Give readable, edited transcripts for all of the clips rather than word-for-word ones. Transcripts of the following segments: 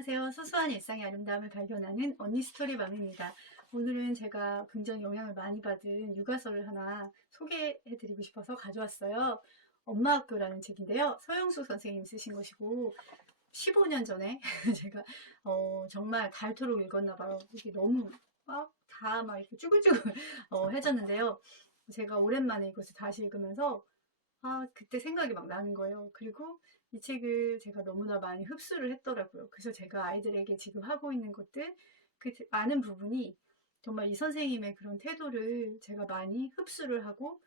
안녕하세요. 소소한 일상의 아름다움을 발견하는 언니 스토리방입니다. 오늘은 제가 굉장히 영향을 많이 받은 육아서를 하나 소개해드리고 싶어서 가져왔어요. 엄마 학교라는 책인데요. 서영수 선생님 쓰신 것이고 15년 전에 제가 정말 닳도록 읽었나 봐요. 이게 너무 막 이렇게 쭈글쭈글 해졌는데요. 제가 오랜만에 이것을 다시 읽으면서 그때 생각이 막 나는 거예요. 그리고 이 책을 제가 너무나 많이 흡수를 했더라고요. 그래서 제가 아이들에게 지금 하고 있는 것들, 그 많은 부분이 정말 이 선생님의 그런 태도를 제가 많이 흡수를 하고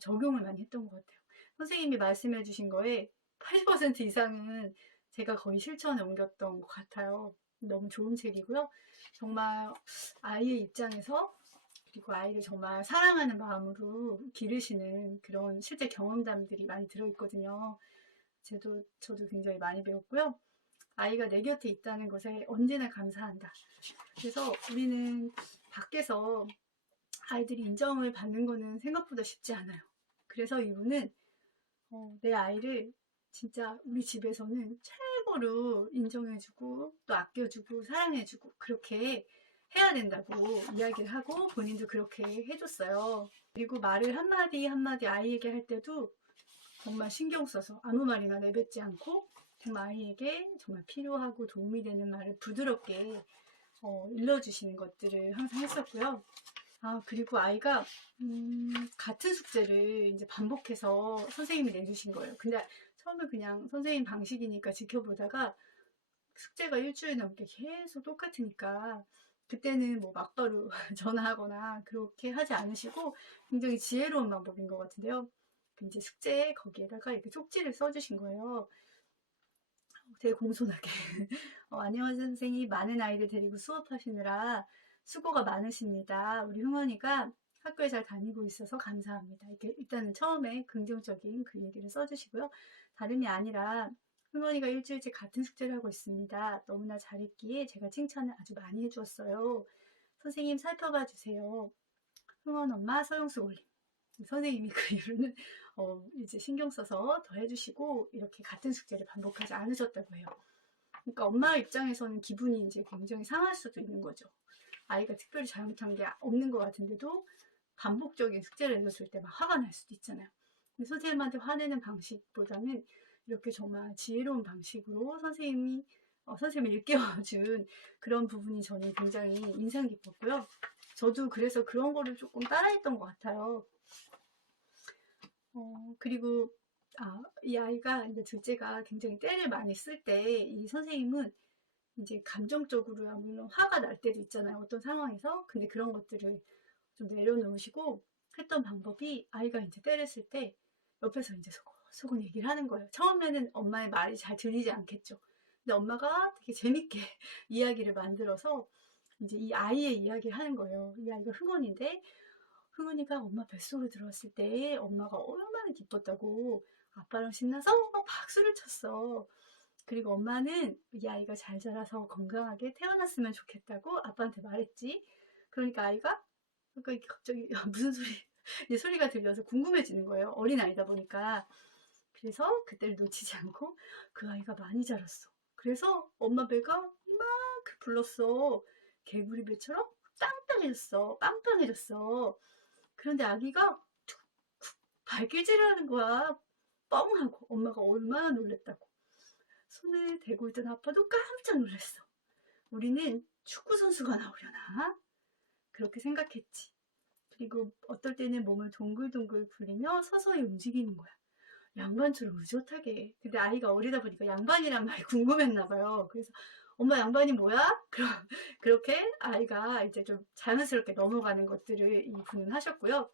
적용을 많이 했던 것 같아요. 선생님이 말씀해 주신 거에 80% 이상은 제가 거의 실천에 옮겼던 것 같아요. 너무 좋은 책이고요. 정말 아이의 입장에서 그리고 아이를 정말 사랑하는 마음으로 기르시는 그런 실제 경험담들이 많이 들어있거든요. 저도 굉장히 많이 배웠고요. 아이가 내 곁에 있다는 것에 언제나 감사한다. 그래서 우리는 밖에서 아이들이 인정을 받는 거는 생각보다 쉽지 않아요. 그래서 이분은 내 아이를 진짜 우리 집에서는 최고로 인정해주고 또 아껴주고 사랑해주고 그렇게 해야 된다고 이야기를 하고 본인도 그렇게 해줬어요. 그리고 말을 한마디 한마디 아이에게 할 때도 정말 신경 써서 아무 말이나 내뱉지 않고 정말 아이에게 정말 필요하고 도움이 되는 말을 부드럽게 일러주시는 것들을 항상 했었고요. 그리고 아이가 같은 숙제를 이제 반복해서 선생님이 내주신 거예요. 근데 처음에 그냥 선생님 방식이니까 지켜보다가 숙제가 일주일 넘게 계속 똑같으니까 그때는 뭐 막바로 전화하거나 그렇게 하지 않으시고 굉장히 지혜로운 방법인 것 같은데요. 이제 숙제 거기에다가 이렇게 쪽지를 써주신 거예요. 되게 공손하게. 안녕하세요 선생님. 많은 아이들 데리고 수업하시느라 수고가 많으십니다. 우리 흥원이가 학교에 잘 다니고 있어서 감사합니다. 이렇게 일단은 처음에 긍정적인 그 얘기를 써주시고요. 다름이 아니라 흥원이가 일주일째 같은 숙제를 하고 있습니다. 너무나 잘했기에 제가 칭찬을 아주 많이 해주었어요. 선생님 살펴봐 주세요. 흥원 엄마 서영수 올림. 선생님이 그 이유는 이제 신경 써서 더 해주시고 이렇게 같은 숙제를 반복하지 않으셨다고 해요. 그러니까 엄마 입장에서는 기분이 이제 굉장히 상할 수도 있는 거죠. 아이가 특별히 잘못한 게 없는 것 같은데도 반복적인 숙제를 해줬을 때 막 화가 날 수도 있잖아요. 근데 선생님한테 화내는 방식보다는 이렇게 정말 지혜로운 방식으로 선생님이 일깨워준 그런 부분이 저는 굉장히 인상 깊었고요. 저도 그래서 그런 거를 조금 따라했던 것 같아요. 그리고 이 아이가 이제 둘째가 굉장히 때를 많이 쓸 때 이 선생님은 이제 감정적으로야 물론 화가 날 때도 있잖아요. 어떤 상황에서. 근데 그런 것들을 좀 내려놓으시고 했던 방법이 아이가 이제 때를 쓸 때 옆에서 이제 소곤소곤 얘기를 하는 거예요. 처음에는 엄마의 말이 잘 들리지 않겠죠. 근데 엄마가 되게 재밌게 이야기를 만들어서 이제 이 아이의 이야기를 하는 거예요. 이 아이가 흥원인데 흥은이가 엄마 뱃속으로 들어왔을 때 엄마가 얼마나 기뻤다고 아빠랑 신나서 막 박수를 쳤어. 그리고 엄마는 이 아이가 잘 자라서 건강하게 태어났으면 좋겠다고 아빠한테 말했지. 그러니까 아이가 갑자기 무슨 소리 이 소리가 들려서 궁금해지는 거예요. 어린아이다 보니까. 그래서 그때를 놓치지 않고 그 아이가 많이 자랐어. 그래서 엄마 배가 이만큼 불렀어. 개구리 배처럼 땅땅해졌어. 빵빵해졌어. 그런데 아기가 툭툭 발길질하는 거야. 뻥 하고 엄마가 얼마나 놀랬다고. 손을 대고 있던 아빠도 깜짝 놀랐어. 우리는 축구 선수가 나오려나? 그렇게 생각했지. 그리고 어떨 때는 몸을 동글동글 굴리며 서서히 움직이는 거야. 양반처럼 의젓하게. 근데 아이가 어리다 보니까 양반이란 말이 궁금했나 봐요. 그래서 엄마 양반이 뭐야? 그렇게 아이가 이제 좀 자연스럽게 넘어가는 것들을 이분은 하셨고요.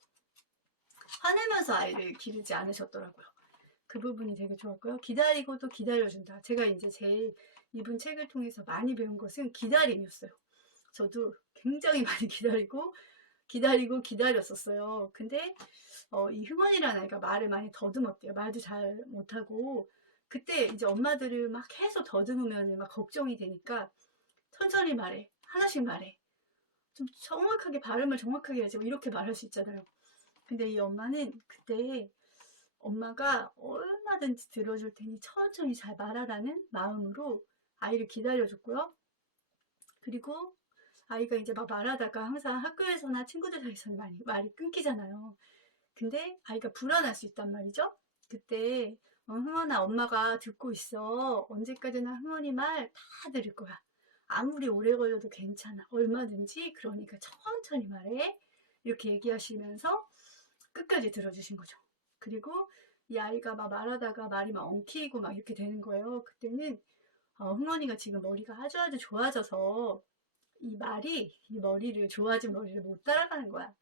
화내면서 아이를 기르지 않으셨더라고요. 그 부분이 되게 좋았고요. 기다리고 또 기다려준다. 제가 이제 제일 이분 책을 통해서 많이 배운 것은 기다림이었어요. 저도 굉장히 많이 기다렸었어요. 근데 이 흥원이라는 아이가 말을 많이 더듬었대요. 말도 잘 못하고 그때 이제 엄마들을 막 계속 더듬으면 막 걱정이 되니까 천천히 말해. 하나씩 말해. 좀 정확하게 발음을 정확하게 해야지 이렇게 말할 수 있잖아요. 근데 이 엄마는 그때 엄마가 얼마든지 들어줄 테니 천천히 잘 말하라는 마음으로 아이를 기다려줬고요. 그리고 아이가 이제 막 말하다가 항상 학교에서나 친구들 사이에서는 말이 끊기잖아요. 근데 아이가 불안할 수 있단 말이죠. 그때 흥원아 엄마가 듣고 있어. 언제까지나 흥원이 말 다 들을 거야. 아무리 오래 걸려도 괜찮아. 얼마든지 그러니까 천천히 말해. 이렇게 얘기하시면서 끝까지 들어주신 거죠. 그리고 이 아이가 막 말하다가 말이 막 엉키고 막 이렇게 되는 거예요. 그때는 흥원이가 지금 머리가 아주 좋아져서 이 머리를 좋아진 머리를 못 따라가는 거야.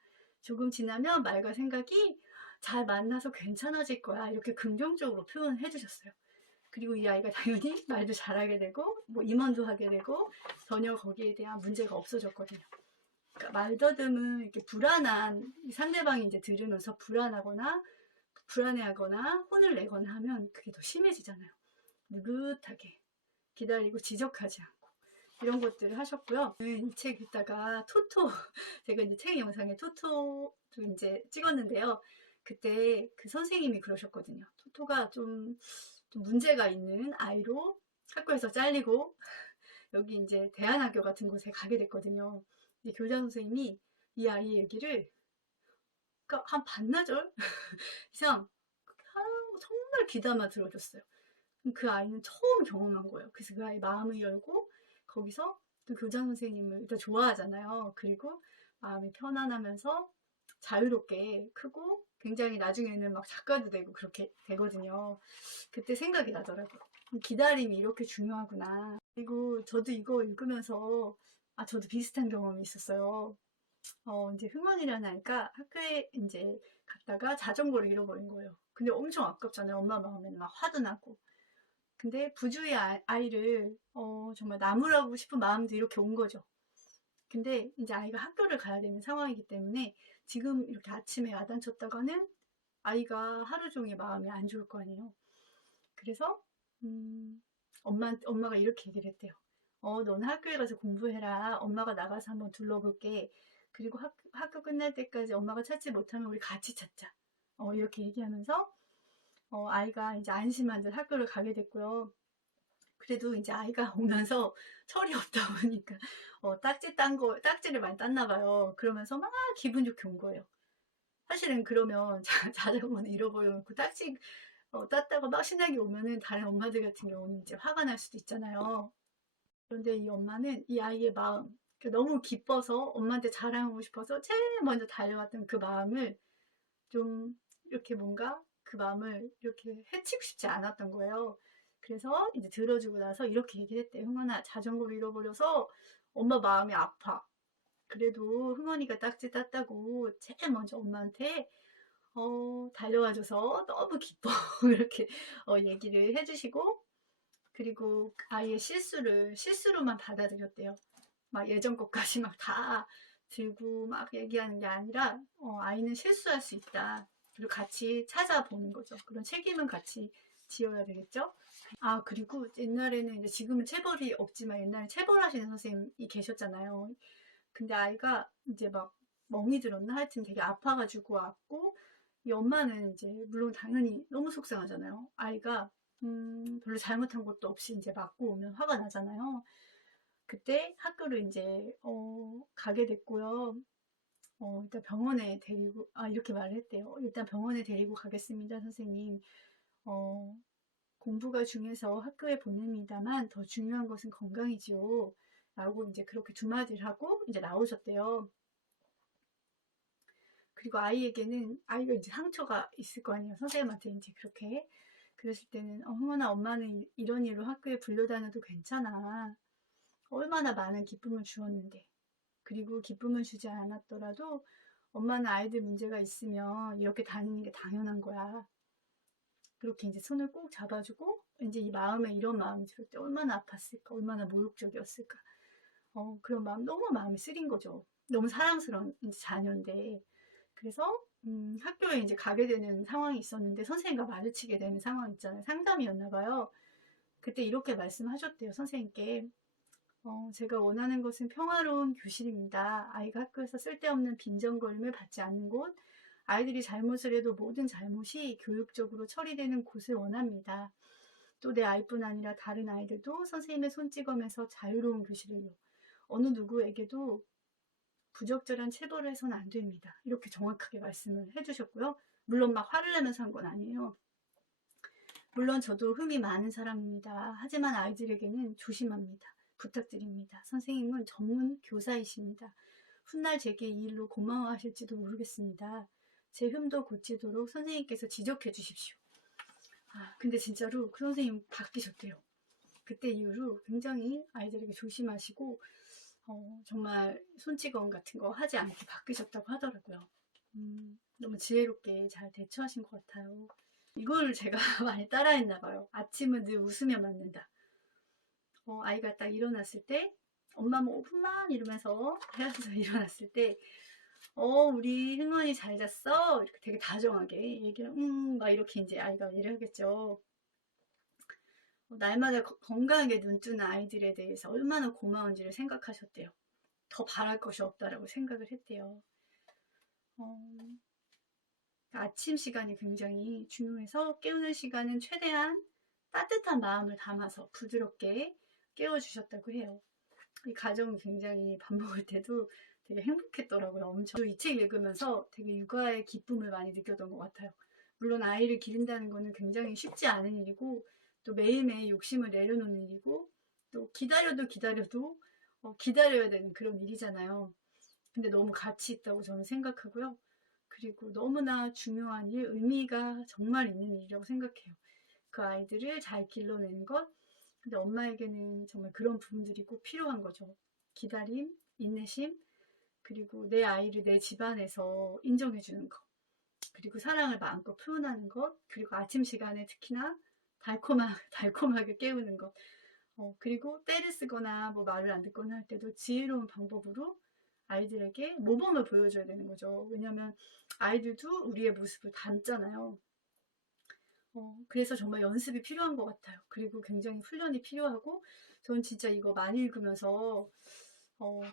조금 지나면 말과 생각이 잘 만나서 괜찮아질 거야. 이렇게 긍정적으로 표현해 주셨어요. 그리고 이 아이가 당연히 말도 잘하게 되고 뭐 임원도 하게 되고 전혀 거기에 대한 문제가 없어졌거든요. 그러니까 말더듬은 이렇게 불안한 상대방이 이제 들으면서 불안해하거나 혼을 내거나 하면 그게 더 심해지잖아요. 느긋하게 기다리고 지적하지 않고 이런 것들을 하셨고요. 이 책 읽다가 토토 제가 이제 책 영상에 토토도 이제 찍었는데요. 그때 그 선생님이 그러셨거든요. 토토가 좀 문제가 있는 아이로 학교에서 잘리고 여기 이제 대안학교 같은 곳에 가게 됐거든요. 교장 선생님이 이 아이 얘기를 그러니까 한 반나절 이상 정말 귀담아 들어줬어요. 그 아이는 처음 경험한 거예요. 그래서 그 아이 마음을 열고 거기서 또 교장 선생님을 일단 좋아하잖아요. 그리고 마음이 편안하면서 자유롭게 크고 굉장히 나중에는 막 작가도 되고 그렇게 되거든요. 그때 생각이 나더라고요. 기다림이 이렇게 중요하구나. 그리고 저도 이거 읽으면서 저도 비슷한 경험이 있었어요. 이제 흥원이라는 아이가 학교에 이제 갔다가 자전거를 잃어버린 거예요. 근데 엄청 아깝잖아요. 엄마 마음에는 막 화도 나고. 근데 부주의 아이를 정말 나무라고 싶은 마음도 이렇게 온 거죠. 근데 이제 아이가 학교를 가야 되는 상황이기 때문에 지금 이렇게 아침에 야단쳤다가는 아이가 하루 종일 마음이 안 좋을 거 아니에요. 그래서 엄마가 이렇게 얘기를 했대요. 너는 학교에 가서 공부해라. 엄마가 나가서 한번 둘러볼게. 그리고 학교 끝날 때까지 엄마가 찾지 못하면 우리 같이 찾자. 이렇게 얘기하면서 아이가 이제 안심한 듯 학교를 가게 됐고요. 그래도 이제 아이가 오면서 철이 없다 보니까 딱지를 많이 땄나 봐요. 그러면서 막 기분 좋게 온 거예요. 사실은 그러면 자전거는 잃어버려놓고 딱지 땄다가 막 신나게 오면은 다른 엄마들 같은 경우는 이제 화가 날 수도 있잖아요. 그런데 이 엄마는 이 아이의 마음, 너무 기뻐서 엄마한테 자랑하고 싶어서 제일 먼저 달려왔던 그 마음을 좀 이렇게 뭔가 그 마음을 이렇게 해치고 싶지 않았던 거예요. 그래서 이제 들어주고 나서 이렇게 얘기를 했대요. 흥원아, 자전거를 잃어버려서 엄마 마음이 아파. 그래도 흥원이가 딱지 땄다고 제일 먼저 엄마한테 달려와줘서 너무 기뻐. 이렇게 얘기를 해주시고, 그리고 아이의 실수로만 받아들였대요. 막 예전 것까지 막 다 들고 막 얘기하는 게 아니라 아이는 실수할 수 있다. 그리고 같이 찾아보는 거죠. 그런 책임은 같이 지어야 되겠죠. 그리고 옛날에는 이제 지금은 체벌이 없지만 옛날에 체벌하시는 선생님이 계셨잖아요. 근데 아이가 이제 막 멍이 들었나 하여튼 되게 아파가지고 왔고 이 엄마는 이제 물론 당연히 너무 속상하잖아요. 아이가 별로 잘못한 것도 없이 이제 맞고 오면 화가 나잖아요. 그때 학교를 이제 가게 됐고요. 일단 병원에 데리고 이렇게 말을 했대요. 일단 병원에 데리고 가겠습니다, 선생님. 공부가 중요해서 학교에 보냅니다만 더 중요한 것은 건강이지요. 라고 이제 그렇게 두 마디를 하고 이제 나오셨대요. 그리고 아이가 이제 상처가 있을 거 아니에요. 선생님한테 이제 그렇게. 그랬을 때는, 흥원아, 엄마는 이런 일로 학교에 불려다녀도 괜찮아. 얼마나 많은 기쁨을 주었는데. 그리고 기쁨을 주지 않았더라도 엄마는 아이들 문제가 있으면 이렇게 다니는 게 당연한 거야. 그렇게 이제 손을 꼭 잡아주고, 이제 이 마음에 이런 마음이 들을 때 얼마나 아팠을까, 얼마나 모욕적이었을까. 그런 마음, 너무 마음이 쓰린 거죠. 너무 사랑스러운 이제 자녀인데. 그래서, 학교에 이제 가게 되는 상황이 있었는데, 선생님과 마주치게 되는 상황 있잖아요. 상담이었나 봐요. 그때 이렇게 말씀하셨대요, 선생님께. 제가 원하는 것은 평화로운 교실입니다. 아이가 학교에서 쓸데없는 빈정거림을 받지 않는 곳, 아이들이 잘못을 해도 모든 잘못이 교육적으로 처리되는 곳을 원합니다. 또 내 아이뿐 아니라 다른 아이들도 선생님의 손찌검에서 자유로운 교실을요. 어느 누구에게도 부적절한 체벌을 해서는 안 됩니다. 이렇게 정확하게 말씀을 해주셨고요. 물론 막 화를 내면서 한 건 아니에요. 물론 저도 흠이 많은 사람입니다. 하지만 아이들에게는 조심합니다. 부탁드립니다. 선생님은 전문 교사이십니다. 훗날 제게 이 일로 고마워하실지도 모르겠습니다. 제 흠도 고치도록 선생님께서 지적해 주십시오. 근데 진짜로 그 선생님 바뀌셨대요. 그때 이후로 굉장히 아이들에게 조심하시고 정말 손찌검 같은 거 하지 않게 바뀌셨다고 하더라고요. 너무 지혜롭게 잘 대처하신 것 같아요. 이걸 제가 많이 따라했나 봐요. 아침은 늘 웃으며 맞는다. 아이가 딱 일어났을 때 엄마 뭐 5분만 이러면서 헤어져 일어났을 때 우리 흥원이 잘 잤어? 이렇게 되게 다정하게 얘기를 막 이렇게 이제 아이가 얘기를 하겠죠. 날마다 건강하게 눈뜨는 아이들에 대해서 얼마나 고마운지를 생각하셨대요. 더 바랄 것이 없다라고 생각을 했대요. 아침 시간이 굉장히 중요해서 깨우는 시간은 최대한 따뜻한 마음을 담아서 부드럽게 깨워주셨다고 해요. 이 가정이 굉장히 밥 먹을 때도 되게 행복했더라고요. 엄청. 이 책 읽으면서 되게 육아의 기쁨을 많이 느꼈던 것 같아요. 물론 아이를 기른다는 거는 굉장히 쉽지 않은 일이고 또 매일매일 욕심을 내려놓는 일이고 또 기다려도 기다려야 되는 그런 일이잖아요. 근데 너무 가치 있다고 저는 생각하고요. 그리고 너무나 중요한 일, 의미가 정말 있는 일이라고 생각해요. 그 아이들을 잘 길러내는 것. 근데 엄마에게는 정말 그런 부분들이 꼭 필요한 거죠. 기다림, 인내심, 그리고 내 아이를 내 집안에서 인정해주는 것. 그리고 사랑을 마음껏 표현하는 것. 그리고 아침 시간에 특히나 달콤하게 깨우는 것. 그리고 때를 쓰거나 뭐 말을 안 듣거나 할 때도 지혜로운 방법으로 아이들에게 모범을 보여줘야 되는 거죠. 왜냐하면 아이들도 우리의 모습을 닮잖아요. 그래서 정말 연습이 필요한 것 같아요. 그리고 굉장히 훈련이 필요하고 저는 진짜 이거 많이 읽으면서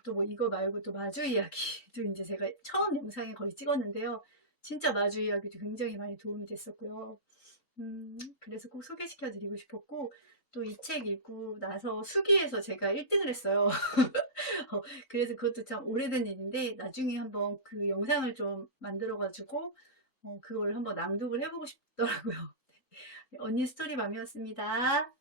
또 뭐 이거 말고 또 마주 이야기도 이제 제가 처음 영상에 거의 찍었는데요. 진짜 마주 이야기도 굉장히 많이 도움이 됐었고요. 그래서 꼭 소개시켜 드리고 싶었고 또 이 책 읽고 나서 수기에서 제가 1등을 했어요. 그래서 그것도 참 오래된 일인데 나중에 한번 그 영상을 좀 만들어 가지고 그걸 한번 낭독을 해보고 싶더라고요. 언니 스토리맘이었습니다.